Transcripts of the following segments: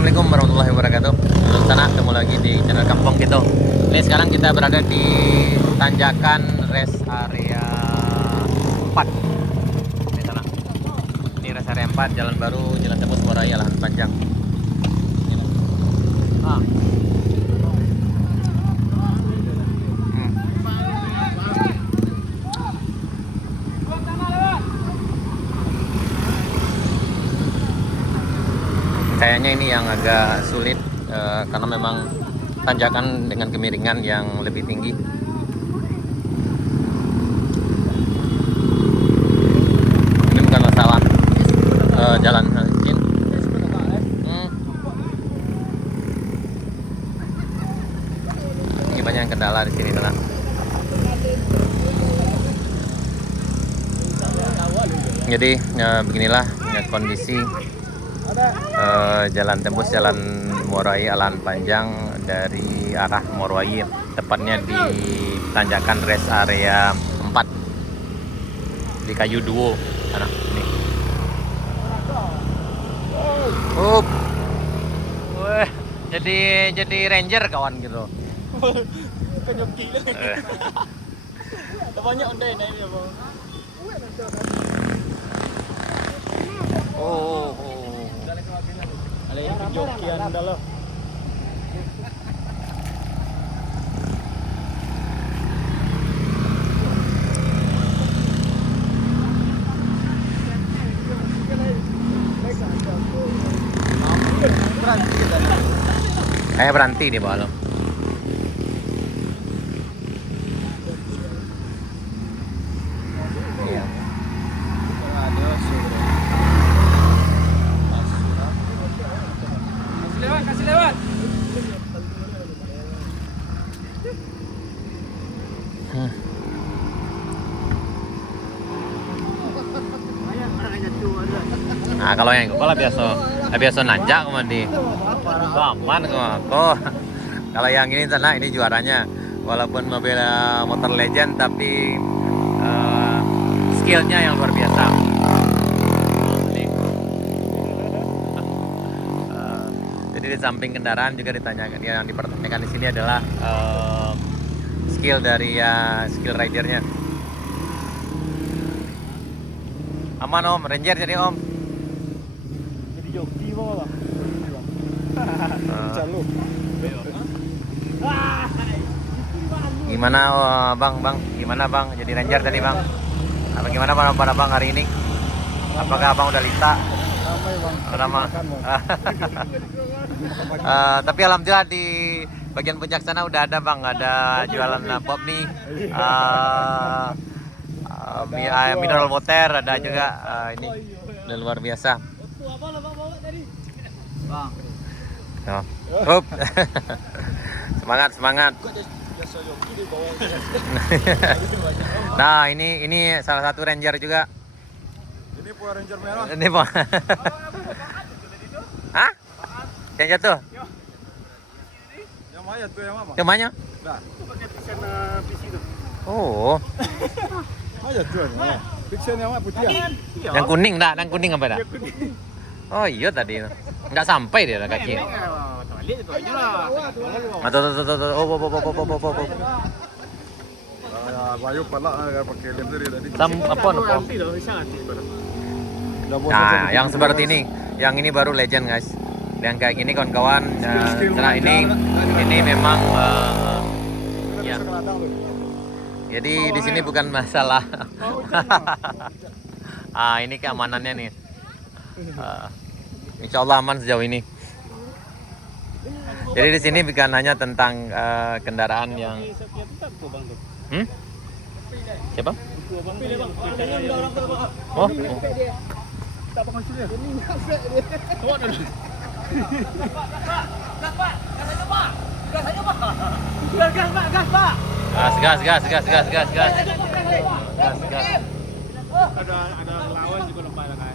Assalamualaikum warahmatullahi wabarakatuh. Belum sana ketemu lagi di channel Kampung gitu. Ini sekarang kita berada di tanjakan rest area 4. Ini sana. Ini rest area 4, jalan baru, jalan tembus Moraya, lahan panjang. Kayaknya ini yang agak sulit karena memang tanjakan dengan kemiringan yang lebih tinggi. Ini bukan masalah jalan izin. Ini banyak kendala di sini, teman. Jadi beginilah kondisi jalan tembus jalan Moraya Lahan Panjang dari arah Moraya, tepatnya di tanjakan rest area 4 di Kayu Duo sana ini. Wah, jadi ranger kawan gitu. Kejoki lagi. Banyak ondai naik dia, Bang. Oh. Ada yang kejokian dah loh. Kayak berhenti di bawah lo. Iya. Kasih lewat. Nah, kalau yang kepala biasa nanjak di aman kok. Kalau yang ini sana ini juaranya, walaupun mobil motor legend tapi skillnya yang luar biasa. Jadi di samping kendaraan juga ditanyakan, yang dipertanyakan di sini adalah skill dari skill ridernya. Aman om, ranger jadi om. Jadi joki Bang. Calo. Gimana bang? Gimana bang? Jadi ranger tadi bang? Apa gimana pada bang hari ini? Apakah abang udah lita? Ramai Bang. Ramai. Tapi alhamdulillah di bagian puncak sana udah ada bang, ada jualan pop nih. Mineral water ada juga, ini udah luar biasa. Bang. Hup. Semangat. Nah, ini salah satu ranger juga. Ini Power Ranger merah. Ini Pak. Hah? Yang jatuh? Yang mana tuh yang mana? Yang mana? Nah, itu pakai pisen PC tuh. Oh. Mana tuh? Pisen yang mana putih ya? Yang kuning dah, yang kuning apa dah? Oh iya tadi. Nggak sampai dia kaki. Tuh. Oh. Bayu pala pakai lem tadi tadi. Apa? Nah, yang seperti ini, yang ini baru legend guys. Yang kayak gini kawan-kawan, setelah ini memang ya. Jadi di sini bukan masalah. Ini keamanannya nih. Insya Allah aman sejauh ini. Jadi di sini bukan hanya tentang kendaraan yang. Siapa? Oh. Gas. Ada lawan juga nampak kan.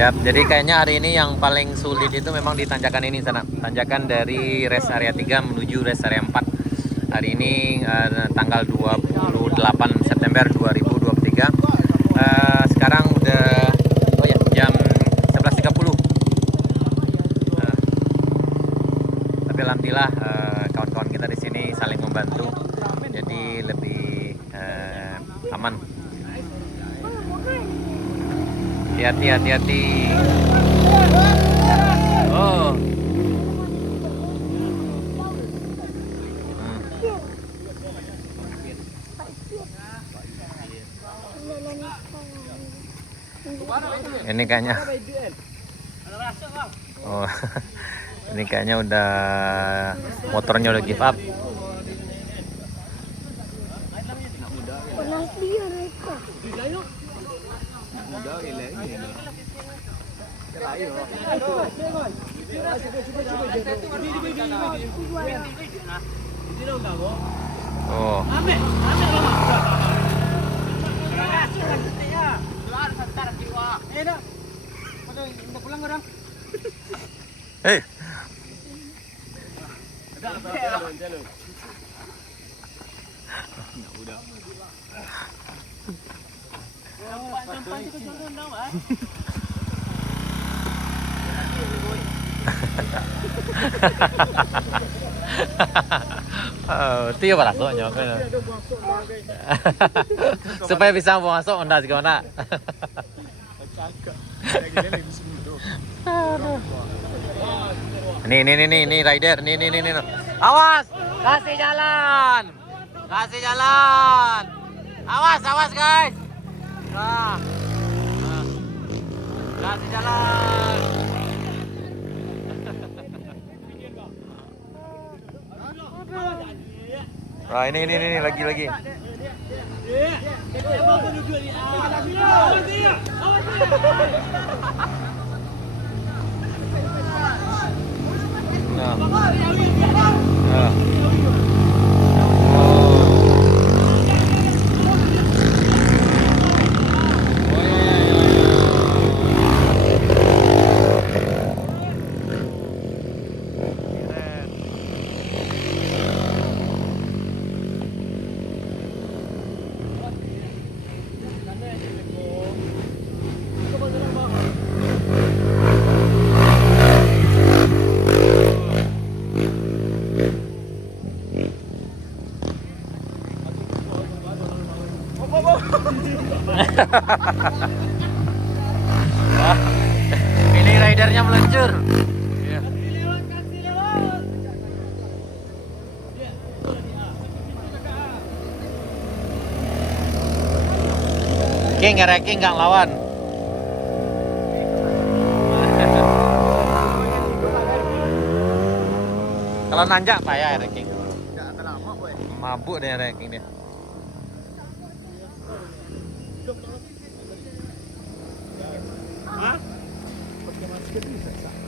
Yap, jadi kayaknya hari ini yang paling sulit itu memang di tanjakan ini sana. Tanjakan dari rest area 3 menuju rest area 4. Hari ini tanggal 28 September 2023. Sekarang udah jam 11.30. Tapi alhamdulillah kawan-kawan kita di sini saling membantu. Jadi lebih aman. Hati-hati. Oh. Ini kayaknya. Oh. Ini kayaknya udah motornya udah give up. Oh. Hei. Tiga para so nyo supaya bisa masuk onda juga onda. Nih rider, nih. Awas, kasih jalan. Awas guys. Nah. Kasih jalan. Wah, ini lagi. Nah. Ini ridernya meluncur. King nggak lawan. Kalau nanjak payah ranking. Mabuk deh ranking dia.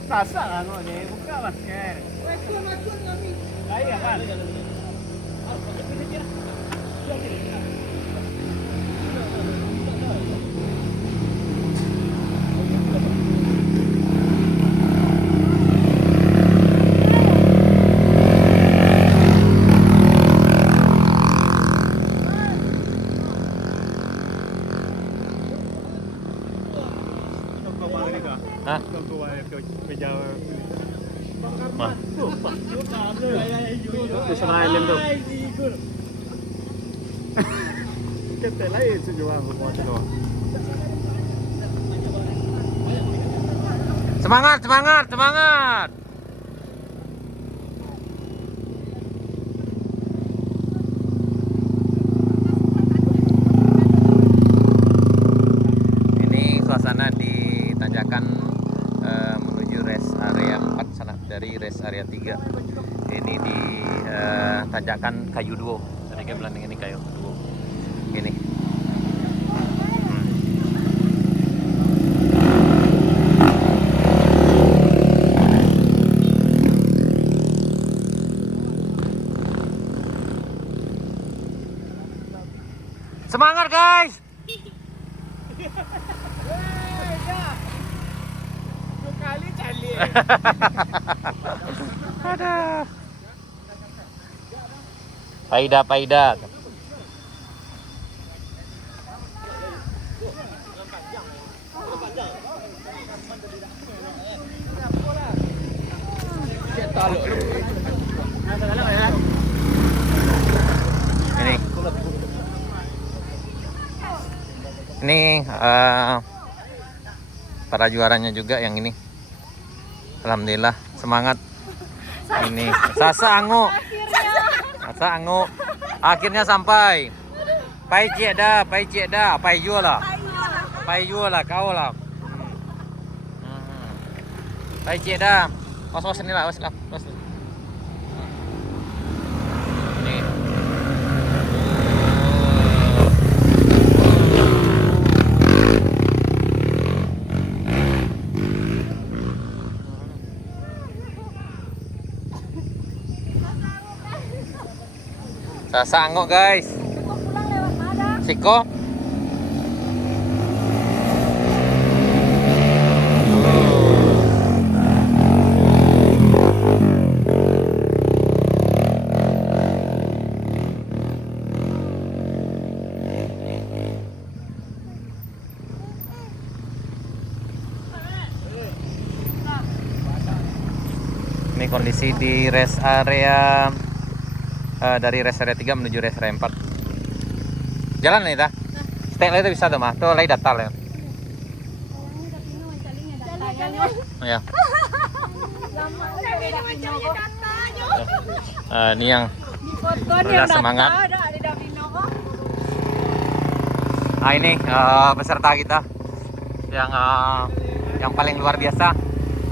Sasa ano ni buka masker. Kaya kan. Hah? Mah. Bisa lain tu. Kita lain sejauh buat tu. Semangat. Ini suasana di tanjakan menuju rest area 4 sana dari rest area 3. Ini di tanjakan Kayu Duo. Tadi kan bilang ini Kayu Duo. Ini. Semangat guys. Ada. Paida. Ini para juaranya juga yang ini. Alhamdulillah, semangat. Ini Sasa Ango. Akhirnya sampai. Pai cek dah, pai jual lah kau lah. Pai cek dah. Was ni lah, was. Ini. Sasa Ango guys. Siko. Ini kondisi di rest area dari rest area 3 menuju rest area 4. Jalan nih dah. Stay lah itu bisa tuh mah. Tuh lagi datal ya. Ya. Ini yang udah semangat. Ini peserta kita yang paling luar biasa.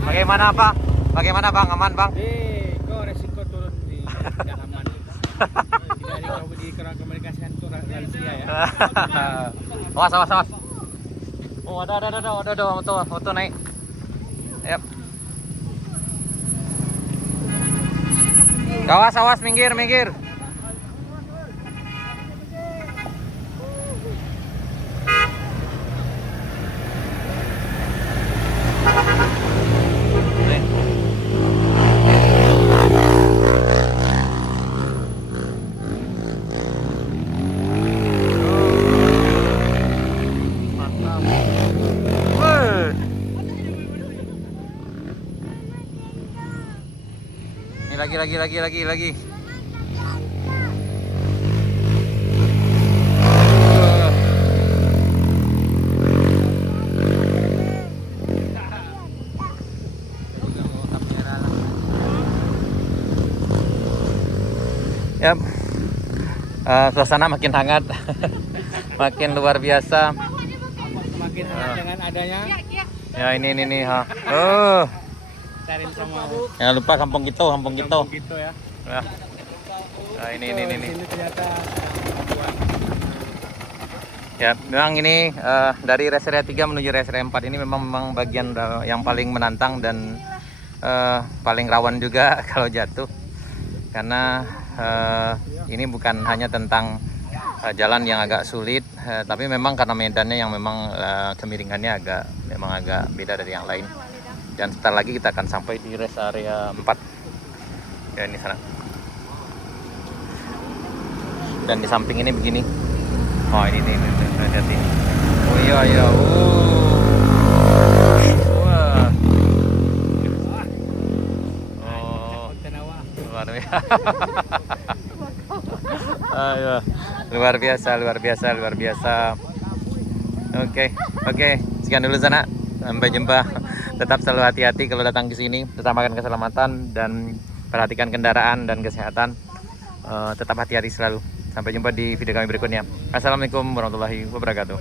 Bagaimana Pak? Bagaimana Bang? Aman Bang? Kok resiko turun tidak aman. Tidak dikomunikasikan itu lansia ya. Awas. Oh ada moto naik. Yap. Awas minggir. Ini lagi. Yap. Suasana makin hangat. Makin luar biasa. Semakin hangat dengan adanya. Ya ini ha. Cari semua. Jangan lupa kampung gitu ya. Ya. Nah, ini. Sini ternyata Ya, memang ini dari rest area 3 menuju rest area 4 ini memang bagian yang paling menantang dan paling rawan juga kalau jatuh. Karena ini bukan hanya tentang jalan yang agak sulit, tapi memang karena medannya yang memang kemiringannya agak beda dari yang lain. Dan sebentar lagi kita akan sampai di rest area 4. Ya ini sana. Dan di samping ini begini. Oh ini hati-hati. Oh iya. Wah. Oh. Luar biasa. Luar biasa. Oke. Sekian dulu sana. Sampai jumpa. Tetap selalu hati-hati kalau datang ke sini. Utamakan keselamatan dan perhatikan kendaraan dan kesehatan. Tetap hati-hati selalu. Sampai jumpa di video kami berikutnya. Assalamualaikum warahmatullahi wabarakatuh.